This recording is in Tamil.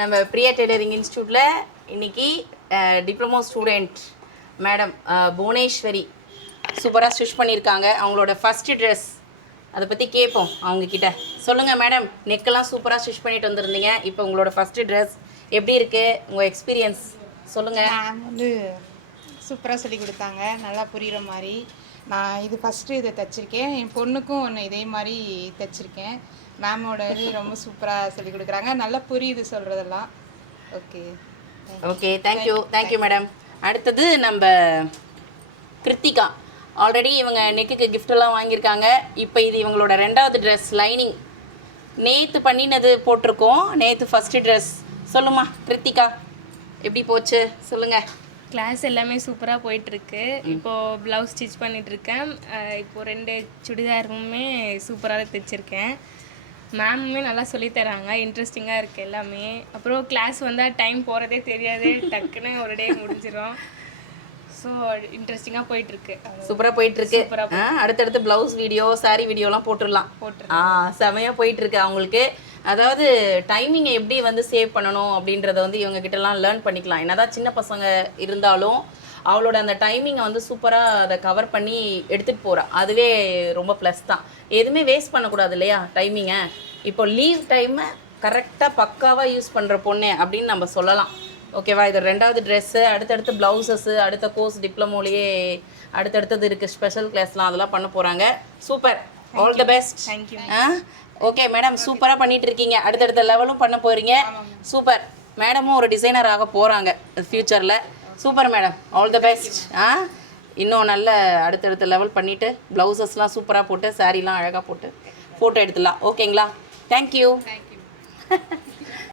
நம்ம பிரியா டெய்லரிங் இன்ஸ்டியூட்டில் இன்றைக்கி டிப்ளமோ ஸ்டூடெண்ட் மேடம் புவனேஸ்வரி சூப்பராக ஸ்டிச் பண்ணியிருக்காங்க. அவங்களோட ஃபஸ்ட்டு ட்ரெஸ் அதை பற்றி கேட்போம் அவங்கக்கிட்ட. சொல்லுங்கள் மேடம், நெக்கெல்லாம் சூப்பராக ஸ்டிச் பண்ணிட்டு வந்திருந்தீங்க. இப்போ உங்களோட ஃபஸ்ட்டு ட்ரெஸ் எப்படி இருக்குது, உங்கள் எக்ஸ்பீரியன்ஸ் சொல்லுங்கள். நான் வந்து சூப்பராக சொல்லி கொடுத்தாங்க, நல்லா புரிகிற மாதிரி. நான் இது ஃபஸ்ட்டு இதை தைச்சிருக்கேன், என் பொண்ணுக்கும் ஒன்று இதே மாதிரி தைச்சிருக்கேன். மேமோட இது ரொம்ப சூப்பராக சொல்லி கொடுக்குறாங்க, நல்லா புரியுது சொல்கிறதெல்லாம். Okay okay, thank you madam. அடுத்தது நம்ம கிருத்திகா. ஆல்ரெடி இவங்க நெக்குக்கு கிஃப்டெல்லாம் வாங்கியிருக்காங்க. இப்போ இது இவங்களோட 2வது ட்ரெஸ். லைனிங் நேற்று பண்ணினது போட்டிருக்கோம். நேற்று ஃபஸ்ட்டு ட்ரெஸ். சொல்லுமா கிருத்திகா, எப்படி போச்சு சொல்லுங்கள். கிளாஸ் எல்லாமே சூப்பராக போயிட்டுருக்கு. இப்போது ப்ளவுஸ் ஸ்டிச் பண்ணிகிட்ருக்கேன். இப்போது 2 சுடிதாருமே சூப்பராக தைச்சிருக்கேன். மேமுமே நல்லா சொல்லித்தராங்க, இன்ட்ரெஸ்டிங்காக இருக்குது எல்லாமே. அப்புறம் கிளாஸ் வந்தால் டைம் போகிறதே தெரியாது, டக்குன்னு ஒரு டே முடிஞ்சிடும். ஸோ இன்ட்ரெஸ்டிங்காக போயிட்டுருக்கு, சூப்பராக போயிட்டுருக்கு. அடுத்தடுத்து ப்ளவுஸ் வீடியோ, சாரீ வீடியோலாம் போட்டுடலாம். செமையாக போயிட்டுருக்கு அவங்களுக்கு. அதாவது டைமிங்கை எப்படி வந்து சேவ் பண்ணணும் அப்படின்றத வந்து இவங்ககிட்டலாம் லேர்ன் பண்ணிக்கலாம். என்னதான் சின்ன பசங்க இருந்தாலும் அவளோட அந்த டைமிங்கை வந்து சூப்பராக அதை கவர் பண்ணி எடுத்துகிட்டு போகிறா. அதுவே ரொம்ப ப்ளஸ் தான். எதுவுமே வேஸ்ட் பண்ணக்கூடாது இல்லையா டைமிங்கை. இப்போ லீவ் டைமை கரெக்டாக பக்காவாக யூஸ் பண்ணுற பொண்ணு அப்படின்னு நம்ம சொல்லலாம். ஓகேவா? இது 2வது ட்ரெஸ்ஸு. அடுத்தடுத்து ப்ளவுசஸ்ஸு, அடுத்த கோர்ஸ் டிப்ளமோலேயே அடுத்தடுத்தது இருக்குது, ஸ்பெஷல் கிளாஸ்லாம் அதெல்லாம் பண்ண போகிறாங்க. Super, all the best. Thank you. Okay madam, சூப்பராக பண்ணிகிட்டு இருக்கீங்க. அடுத்தடுத்த லெவலும் பண்ண போகிறீங்க. சூப்பர். மேடமும் ஒரு டிசைனர் ஆக போகிறாங்க ஃப்யூச்சரில். Super madam, all the best. இன்னும் நல்ல அடுத்தடுத்த லெவல் பண்ணிவிட்டு ப்ளவுசஸ்லாம் சூப்பராக போட்டு சாரீலாம் அழகாக போட்டு ஃபோட்டோ எடுத்துடலாம். ஓகேங்களா? தேங்க்யூ.